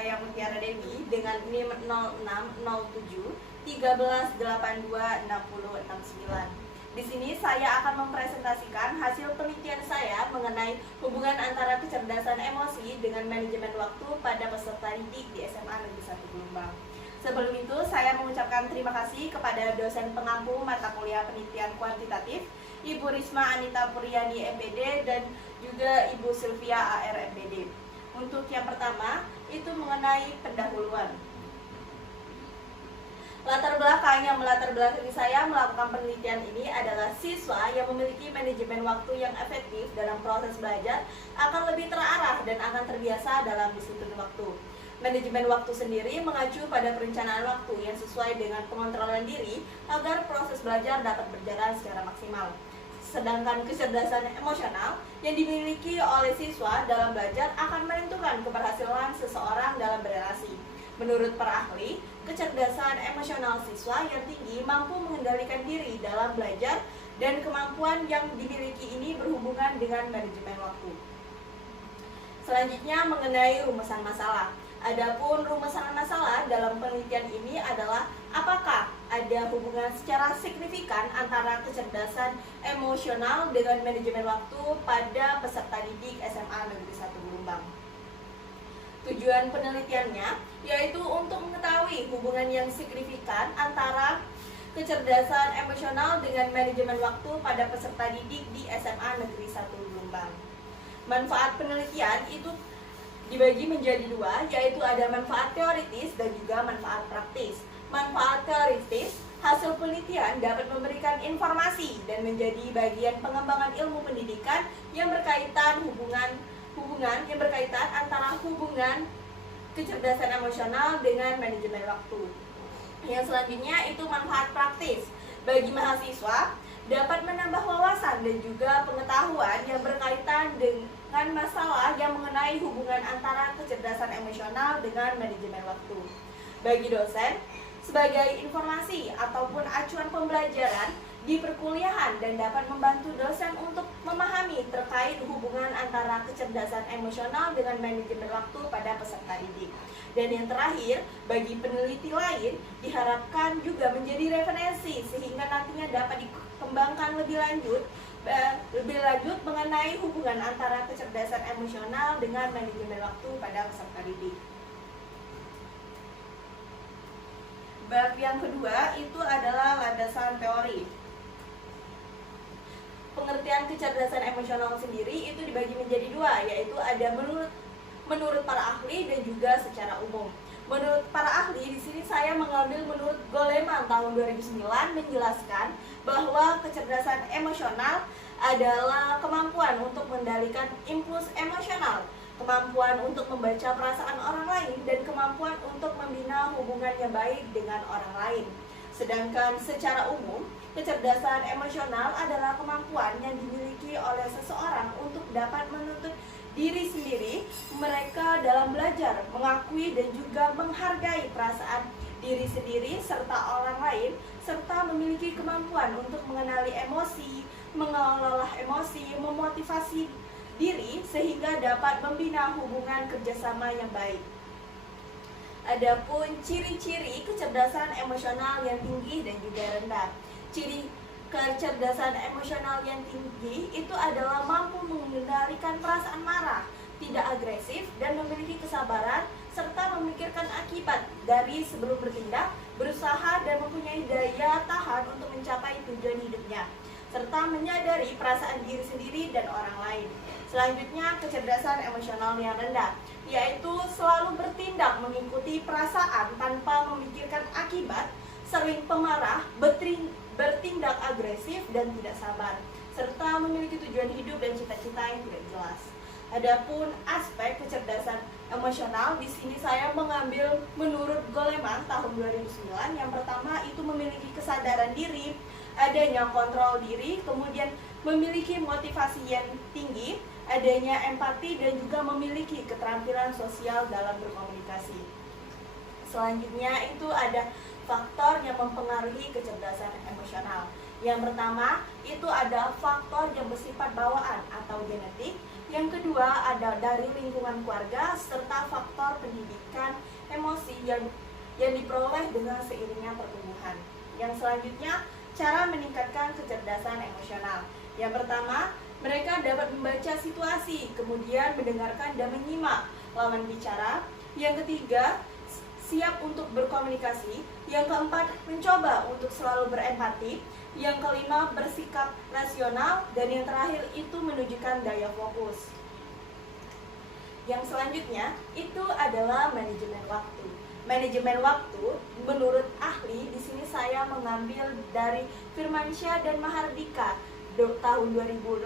saya Mutiara Dewi dengan NIM 0607 1382 6069. Di sini saya akan mempresentasikan hasil penelitian saya mengenai hubungan antara kecerdasan emosi dengan manajemen waktu pada peserta didik di SMA Negeri 1 Gelombang. Sebelum itu, saya mengucapkan terima kasih kepada dosen pengampu mata kuliah penelitian kuantitatif, Ibu Risma Anita Puryani MPD dan juga Ibu Sylvia AR MPD. Untuk yang pertama, itu mengenai pendahuluan. Latar belakang yang melatar belakangi saya melakukan penelitian ini adalah siswa yang memiliki manajemen waktu yang efektif dalam proses belajar akan lebih terarah dan akan terbiasa dalam disiplin waktu. Manajemen waktu sendiri mengacu pada perencanaan waktu yang sesuai dengan pengontrolan diri agar proses belajar dapat berjalan secara maksimal. Sedangkan kecerdasan emosional yang dimiliki oleh siswa dalam belajar akan menentukan keberhasilan seseorang dalam berelasi. Menurut para ahli, kecerdasan emosional siswa yang tinggi mampu mengendalikan diri dalam belajar dan kemampuan yang dimiliki ini berhubungan dengan manajemen waktu. Selanjutnya mengenai rumusan masalah. Adapun rumusan masalah dalam penelitian ini adalah apakah ada hubungan secara signifikan antara kecerdasan emosional dengan manajemen waktu pada peserta didik SMA Negeri 1 Gelombang. Tujuan penelitiannya yaitu untuk mengetahui hubungan yang signifikan antara kecerdasan emosional dengan manajemen waktu pada peserta didik di SMA Negeri 1 Gelombang. Manfaat penelitian itu dibagi menjadi dua, yaitu ada manfaat teoritis dan juga manfaat praktis. Manfaat teoritis, hasil penelitian dapat memberikan informasi dan menjadi bagian pengembangan ilmu pendidikan yang berkaitan yang berkaitan antara hubungan kecerdasan emosional dengan manajemen waktu. Yang selanjutnya itu manfaat praktis. Bagi mahasiswa dapat menambah wawasan dan juga pengetahuan yang berkaitan dengan masalah yang mengenai hubungan antara kecerdasan emosional dengan manajemen waktu. Bagi dosen, sebagai informasi ataupun acuan pembelajaran di perkuliahan dan dapat membantu dosen untuk memahami terkait hubungan antara kecerdasan emosional dengan manajemen waktu pada peserta didik. Dan yang terakhir, bagi peneliti lain diharapkan juga menjadi referensi sehingga nantinya dapat dikembangkan lebih lanjut mengenai hubungan antara kecerdasan emosional dengan manajemen waktu pada peserta didik. Bab yang kedua itu adalah landasan teori. Pengertian kecerdasan emosional sendiri itu dibagi menjadi dua, yaitu ada menurut para ahli dan juga secara umum. Menurut para ahli, di sini saya mengambil menurut Goleman tahun 2009 menjelaskan bahwa kecerdasan emosional adalah kemampuan untuk mengendalikan impuls emosional, kemampuan untuk membaca perasaan orang lain, dan kemampuan untuk membina hubungan yang baik dengan orang lain. Sedangkan secara umum, kecerdasan emosional adalah kemampuan yang dimiliki oleh seseorang untuk dapat menuntut diri sendiri, mereka dalam belajar, mengakui dan juga menghargai perasaan diri sendiri serta orang lain, serta memiliki kemampuan untuk mengenali emosi, mengelola emosi, memotivasi diri sehingga dapat membina hubungan kerjasama yang baik. Adapun ciri-ciri kecerdasan emosional yang tinggi dan juga rendah. Ciri kecerdasan emosional yang tinggi itu adalah mampu mengendalikan perasaan marah, tidak agresif, dan memiliki kesabaran, serta memikirkan akibat dari sebelum bertindak, berusaha dan mempunyai daya tahan untuk mencapai tujuan hidupnya, serta menyadari perasaan diri sendiri dan orang lain. Selanjutnya, kecerdasan emosional yang rendah, yaitu selalu bertindak mengikuti perasaan tanpa memikirkan akibat, sering pemarah, bertindak agresif dan tidak sabar, serta memiliki tujuan hidup dan cita-cita yang tidak jelas. Adapun aspek kecerdasan emosional, di sini saya mengambil menurut Goleman tahun 2009. Yang pertama itu memiliki kesadaran diri, adanya kontrol diri, kemudian memiliki motivasi yang tinggi, adanya empati, dan juga memiliki keterampilan sosial dalam berkomunikasi. Selanjutnya itu ada faktor yang mempengaruhi kecerdasan emosional. Yang pertama itu ada faktor yang bersifat bawaan atau genetik. Yang kedua ada dari lingkungan keluarga serta faktor pendidikan yang diperoleh dengan seiringnya pertumbuhan. Yang selanjutnya, cara meningkatkan kecerdasan emosional. Yang pertama, mereka dapat membaca situasi, kemudian mendengarkan dan menyimak lawan bicara. Yang ketiga, siap untuk berkomunikasi. Yang keempat, mencoba untuk selalu berempati. Yang kelima, bersikap rasional. Dan yang terakhir, itu menunjukkan daya fokus. Yang selanjutnya, itu adalah manajemen waktu. Manajemen waktu, menurut ahli, di sini saya mengambil dari Firmansyah dan Mahardika tahun 2018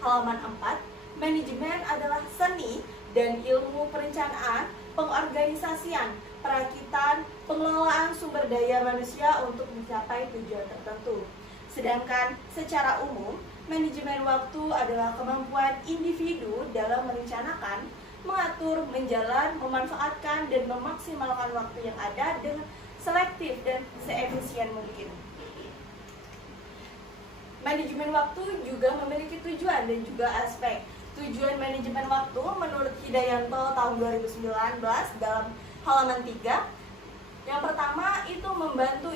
halaman 4. Manajemen adalah seni dan ilmu perencanaan, pengorganisasian, perakitan, pengelolaan sumber daya manusia untuk mencapai tujuan tertentu. Sedangkan secara umum, manajemen waktu adalah kemampuan individu dalam merencanakan, mengatur, menjalan, memanfaatkan, dan memaksimalkan waktu yang ada dengan selektif dan seefisien mungkin. Manajemen waktu juga memiliki tujuan dan juga aspek. Tujuan manajemen waktu menurut Hidayanto tahun 2019 dalam halaman 3. Yang pertama itu membantu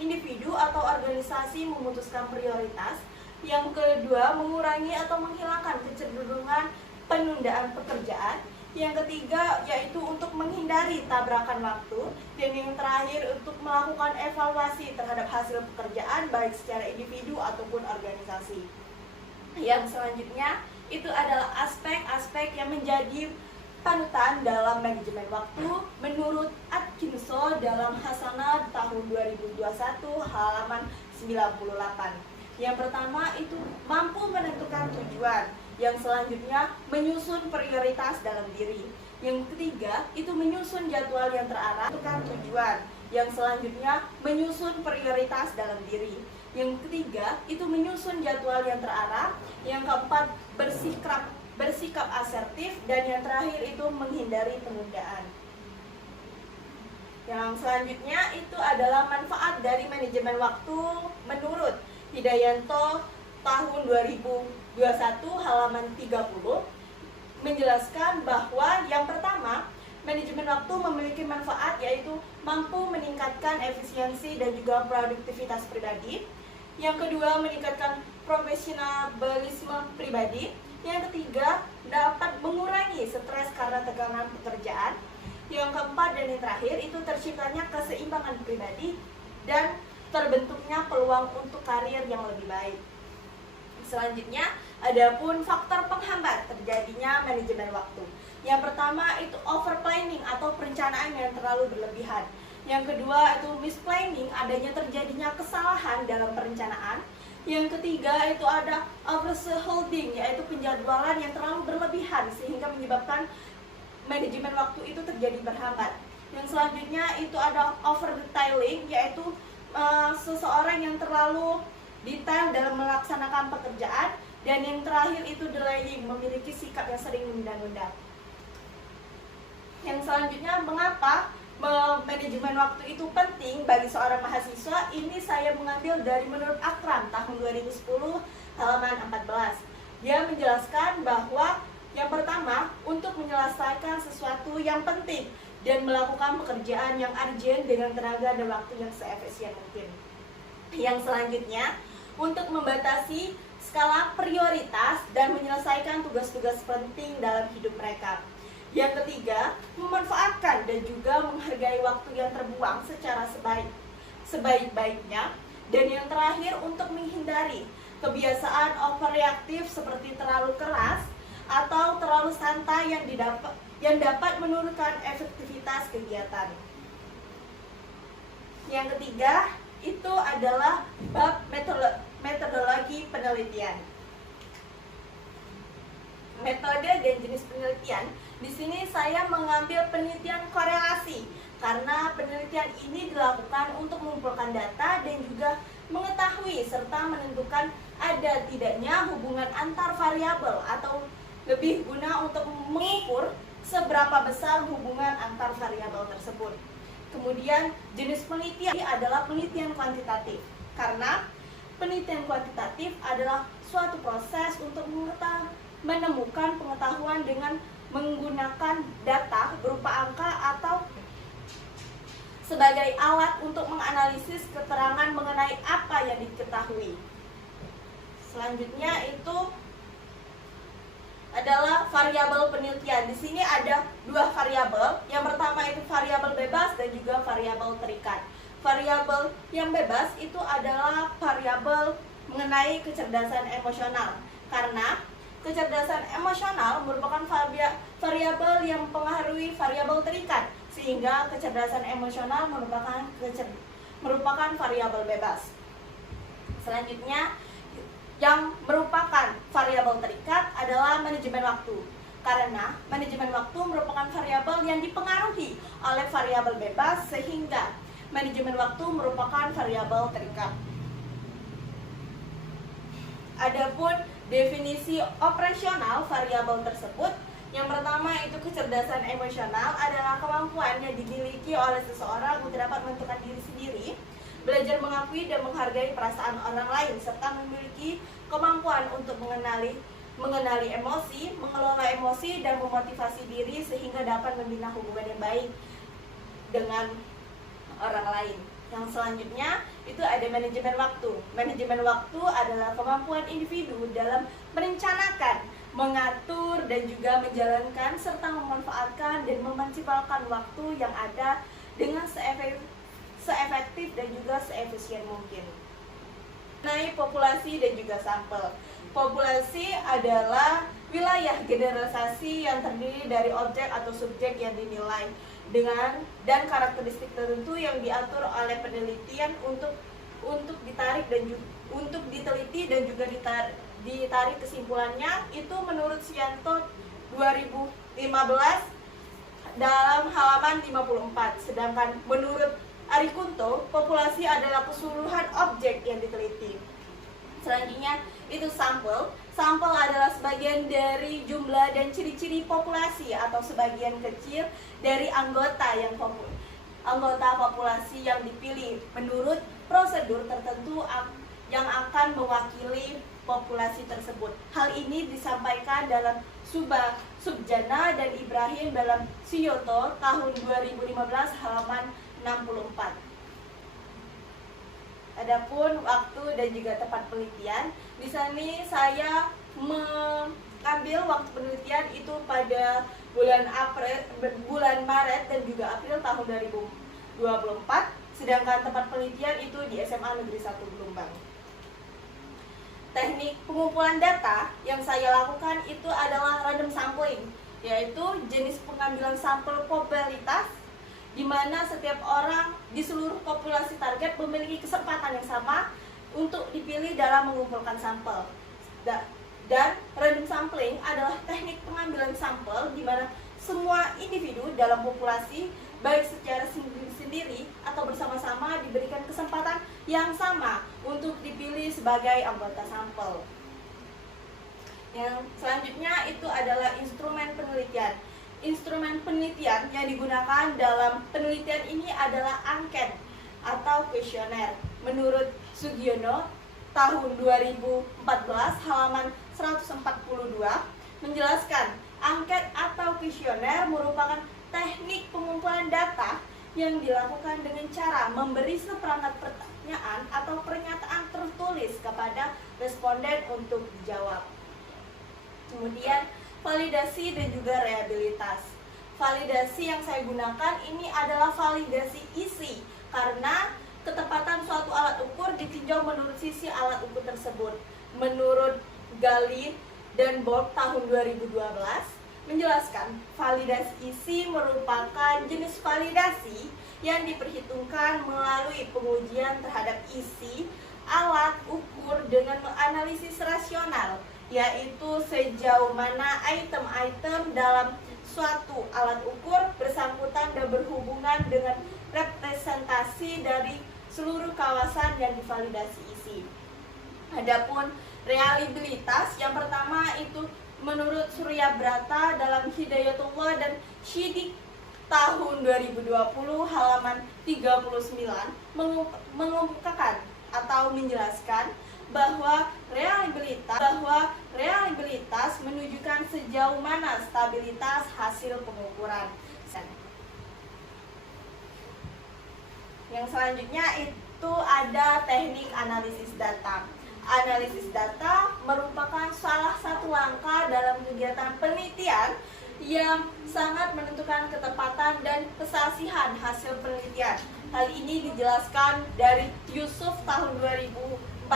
individu atau organisasi memutuskan prioritas. Yang kedua, mengurangi atau menghilangkan kecenderungan penundaan pekerjaan. Yang ketiga, yaitu untuk menghindari tabrakan waktu. Dan yang terakhir, untuk melakukan evaluasi terhadap hasil pekerjaan baik secara individu ataupun organisasi. Yang selanjutnya, itu adalah aspek-aspek yang menjadi panutan dalam manajemen waktu menurut Atkinson dalam Hasanah tahun 2021 halaman 98. Yang pertama itu mampu menentukan tujuan. Yang selanjutnya menyusun prioritas dalam diri. Yang ketiga itu menyusun jadwal yang terarah, menentukan tujuan. Yang selanjutnya menyusun prioritas dalam diri. Yang ketiga itu menyusun jadwal yang terarah. Yang keempat bersikap asertif. Dan yang terakhir itu menghindari penundaan. Yang selanjutnya itu adalah manfaat dari manajemen waktu menurut Hidayanto tahun 2021 halaman 30 menjelaskan bahwa yang pertama, manajemen waktu memiliki manfaat yaitu mampu meningkatkan efisiensi dan juga produktivitas pribadi. Yang kedua, meningkatkan profesionalisme pribadi. Yang ketiga, dapat mengurangi stres karena tekanan pekerjaan. Yang keempat dan yang terakhir itu terciptanya keseimbangan pribadi dan terbentuknya peluang untuk karir yang lebih baik. Selanjutnya, adapun faktor penghambat terjadinya manajemen waktu. Yang pertama itu overplanning atau perencanaan yang terlalu berlebihan. Yang kedua itu misplanning, adanya terjadinya kesalahan dalam perencanaan. Yang ketiga itu ada oversholding, yaitu penjadwalan yang terlalu berlebihan sehingga menyebabkan manajemen waktu itu terjadi berhambat. Yang selanjutnya itu ada overdetailing, yaitu seseorang yang terlalu detail dalam melaksanakan pekerjaan. Dan yang terakhir itu delaying, memiliki sikap yang sering menunda-nunda. Yang selanjutnya, mengapa manajemen waktu itu penting bagi seorang mahasiswa? Ini saya mengambil dari menurut Akram tahun 2010 halaman 14. Dia menjelaskan bahwa yang pertama, untuk menyelesaikan sesuatu yang penting dan melakukan pekerjaan yang urgent dengan tenaga dan waktu yang seefisien mungkin. Yang selanjutnya, untuk membatasi skala prioritas dan menyelesaikan tugas-tugas penting dalam hidup mereka. Yang ketiga, memanfaatkan dan juga menghargai waktu yang terbuang secara sebaik-baiknya. Dan yang terakhir, untuk menghindari kebiasaan overreaktif seperti terlalu keras atau terlalu santai yang dapat menurunkan efektivitas kegiatan. Yang ketiga, itu adalah bab metodologi penelitian. Metode dan jenis penelitian. Di sini saya mengambil penelitian korelasi karena penelitian ini dilakukan untuk mengumpulkan data dan juga mengetahui serta menentukan ada tidaknya hubungan antar variabel atau lebih guna untuk mengukur seberapa besar hubungan antar variabel tersebut. Kemudian jenis penelitian adalah penelitian kuantitatif karena penelitian kuantitatif adalah suatu proses untuk menemukan pengetahuan dengan menggunakan data berupa angka atau sebagai alat untuk menganalisis keterangan mengenai apa yang diketahui. Selanjutnya itu adalah variabel penelitian. Di sini ada dua variabel. Yang pertama itu variabel bebas dan juga variabel terikat. Variabel yang bebas itu adalah variabel mengenai kecerdasan emosional, karena kecerdasan emosional merupakan variabel yang mempengaruhi variabel terikat, sehingga kecerdasan emosional merupakan variabel bebas. Selanjutnya, yang merupakan variabel terikat adalah manajemen waktu, karena manajemen waktu merupakan variabel yang dipengaruhi oleh variabel bebas, sehingga manajemen waktu merupakan variabel terikat. Adapun definisi operasional variabel tersebut, yang pertama itu kecerdasan emosional adalah kemampuan yang dimiliki oleh seseorang untuk dapat menentukan diri sendiri, belajar mengakui dan menghargai perasaan orang lain, serta memiliki kemampuan untuk mengenali emosi, mengelola emosi, dan memotivasi diri sehingga dapat membina hubungan yang baik dengan orang lain. Yang selanjutnya itu ada manajemen waktu. Manajemen waktu adalah kemampuan individu dalam merencanakan, mengatur, dan juga menjalankan serta memanfaatkan dan memaksimalkan waktu yang ada dengan seefektif dan juga seefisien mungkin. Mengenai populasi dan juga sampel. Populasi adalah wilayah generalisasi yang terdiri dari objek atau subjek yang dinilai dan karakteristik tertentu yang diatur oleh penelitian untuk ditarik dan untuk diteliti dan juga ditarik kesimpulannya itu menurut Sianto 2015 dalam halaman 54. Sedangkan menurut Arikunto, populasi adalah keseluruhan objek yang diteliti. Selanjutnya itu sampel. Sampel adalah sebagian dari jumlah dan ciri-ciri populasi atau sebagian kecil dari anggota populasi yang dipilih menurut prosedur tertentu yang akan mewakili populasi tersebut. Hal ini disampaikan dalam Subjana dan Ibrahim dalam Siyoto tahun 2015 halaman 64. Adapun waktu dan juga tempat penelitian, di sini saya mengambil waktu penelitian itu pada bulan Maret dan juga April tahun 2024, sedangkan tempat penelitian itu di SMA Negeri 1 Blumbang. Teknik pengumpulan data yang saya lakukan itu adalah random sampling, yaitu jenis pengambilan sampel probabilitas di mana setiap orang di seluruh populasi target memiliki kesempatan yang sama untuk dipilih dalam mengumpulkan sampel. Dan random sampling adalah teknik pengambilan sampel di mana semua individu dalam populasi baik secara sendiri atau bersama-sama diberikan kesempatan yang sama untuk dipilih sebagai anggota sampel. Yang selanjutnya itu adalah instrumen penelitian. Instrumen penelitian yang digunakan dalam penelitian ini adalah angket atau kuesioner. Menurut Sugiono tahun 2014 halaman 142 menjelaskan angket atau kuesioner merupakan teknik pengumpulan data yang dilakukan dengan cara memberi seperangkat pertanyaan atau pernyataan tertulis kepada responden untuk dijawab. Kemudian validasi dan juga reliabilitas. Validasi yang saya gunakan ini adalah validasi isi, karena ketepatan suatu alat ukur ditinjau menurut sisi alat ukur tersebut. Menurut Gali dan Bob tahun 2012 menjelaskan validasi isi merupakan jenis validasi yang diperhitungkan melalui pengujian terhadap isi alat ukur dengan menganalisis rasional, yaitu sejauh mana item-item dalam suatu alat ukur bersangkutan dan berhubungan dengan representasi dari seluruh kawasan yang divalidasi isi. Adapun reliabilitas, yang pertama itu menurut Surya Brata dalam Hidayatullah dan Syidik tahun 2020 halaman 39 mengemukakan atau menjelaskan bahwa reliabilitas menunjukkan sejauh mana stabilitas hasil pengukuran. Yang selanjutnya itu ada teknik analisis data. Analisis data merupakan salah satu langkah dalam kegiatan penelitian yang sangat menentukan ketepatan dan kesasihan hasil penelitian. Hal ini dijelaskan dari Yusuf tahun 2014,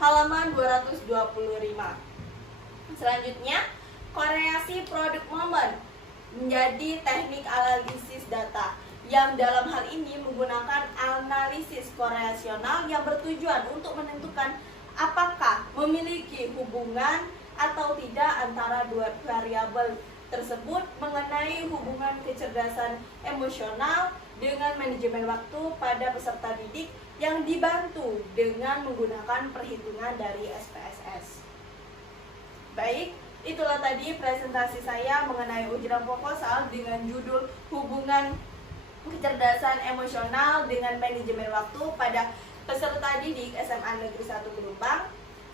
halaman 225. Selanjutnya, koreasi produk momen menjadi teknik analisis data yang dalam hal ini menggunakan analisis koreasional yang bertujuan untuk menentukan apakah memiliki hubungan atau tidak antara dua variabel tersebut mengenai hubungan kecerdasan emosional dengan manajemen waktu pada peserta didik yang dibantu dengan menggunakan perhitungan dari SPSS. Baik, itulah tadi presentasi saya mengenai ujian proposal dengan judul hubungan kecerdasan emosional dengan manajemen waktu pada peserta didik SMA Negeri 1 Pelumpang.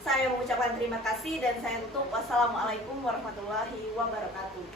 Saya mengucapkan terima kasih dan saya tutup. Wassalamualaikum warahmatullahi wabarakatuh.